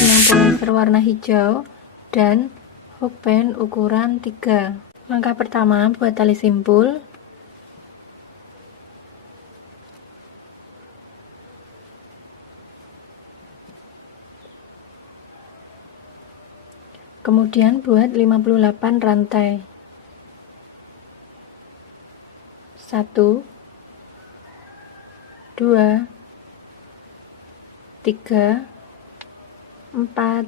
benang polyester warna hijau dan hook band ukuran 3. Langkah pertama, buat tali simpul. Kemudian buat 58 rantai. 1 2 3 4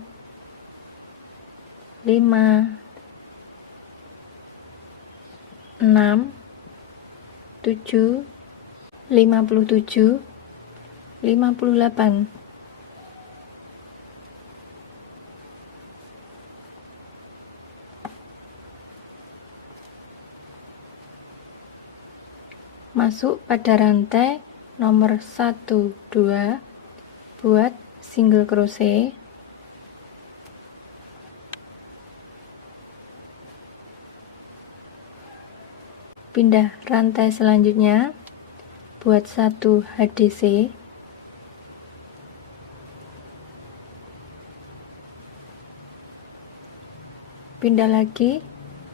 5 6 7 57 58. Masuk pada rantai nomor 1 2, buat single crochet. Pindah rantai selanjutnya, buat 1 HDC. Pindah lagi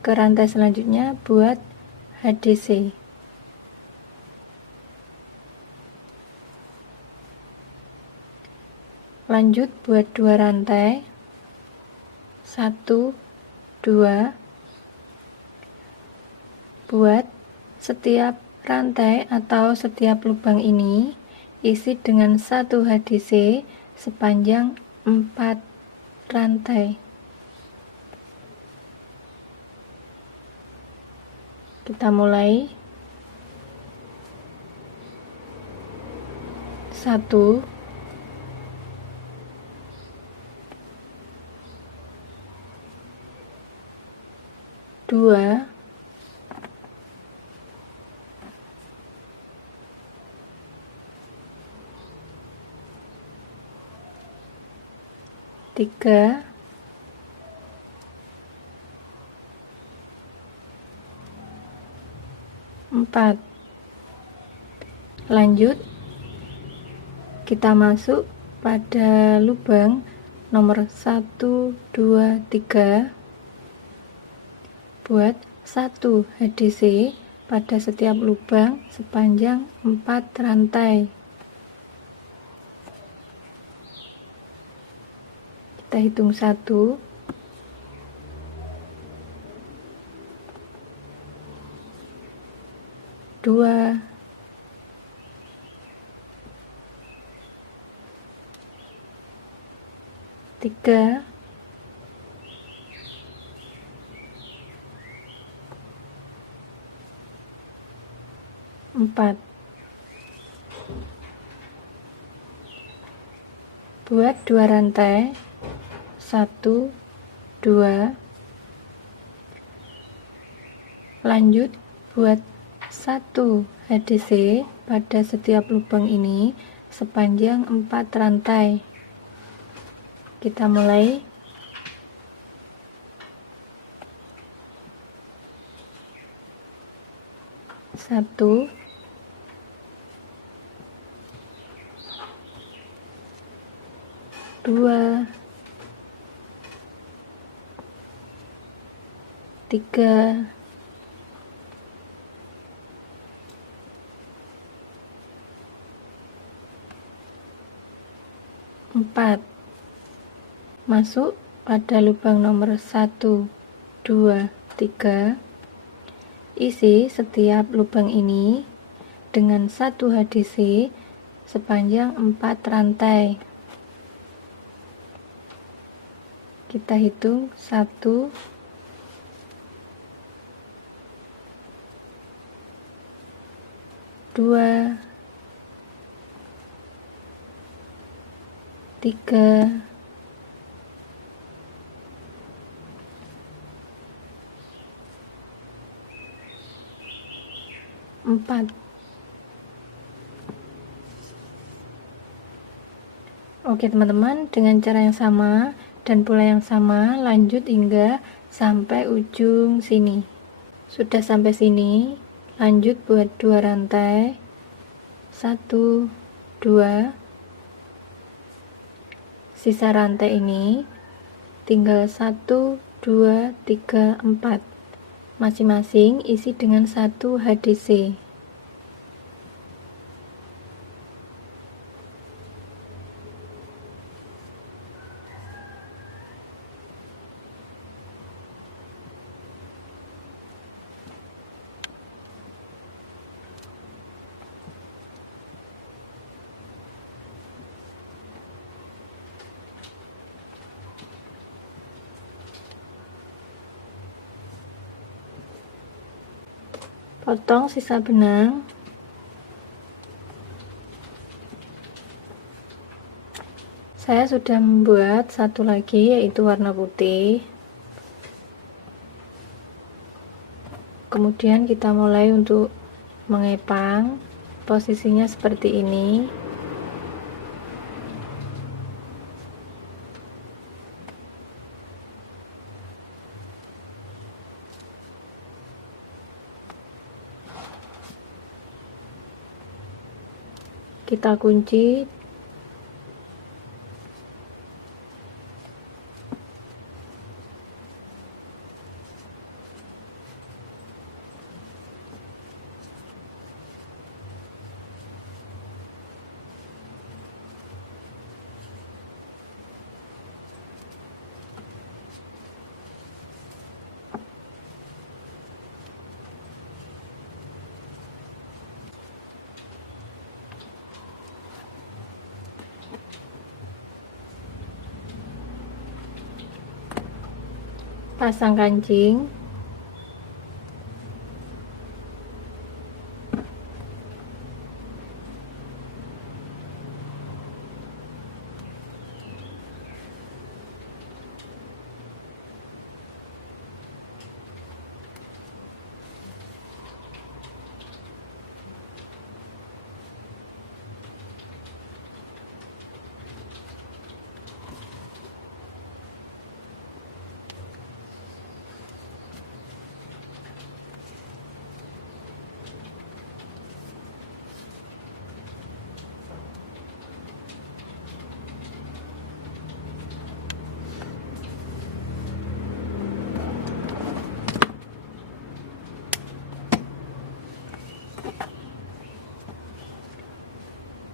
ke rantai selanjutnya, buat HDC. Lanjut buat 2 rantai, 1 2. Buat setiap rantai atau setiap lubang ini isi dengan 1 HDC sepanjang 4 rantai. Kita mulai. 1 2 3 4. Lanjut kita masuk pada lubang nomor 1 2 3, buat 1 HDC pada setiap lubang sepanjang 4 rantai. Kita hitung 1 2 3 4. Buat 2 rantai, 1 2. Lanjut buat 1 HDC pada setiap lubang ini sepanjang 4 rantai. Kita mulai. 1 2 3 4. Masuk pada lubang nomor 1 2 3. Isi setiap lubang ini dengan 1 HDC sepanjang 4 rantai. Kita hitung 1 2 3 4. Oke teman-teman, dengan cara yang sama dan pola yang sama lanjut hingga sampai ujung sini. Sudah sampai sini, lanjut buat 2 rantai, 1 2 1 sisa rantai ini tinggal 1, 2, 3, 4. Masing-masing isi dengan 1 HDC. Potong sisa benang. Saya sudah membuat satu lagi, yaitu warna putih. Kemudian kita mulai untuk mengepang. Posisinya seperti ini. Kita kunci. Pasang kancing.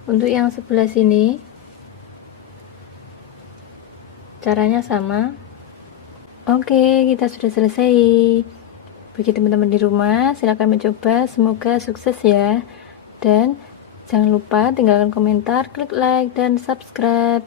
Untuk yang sebelah sini caranya sama. Oke, kita sudah selesai. Bagi teman-teman di rumah, silahkan mencoba, semoga sukses ya. Dan jangan lupa tinggalkan komentar, klik like, dan subscribe.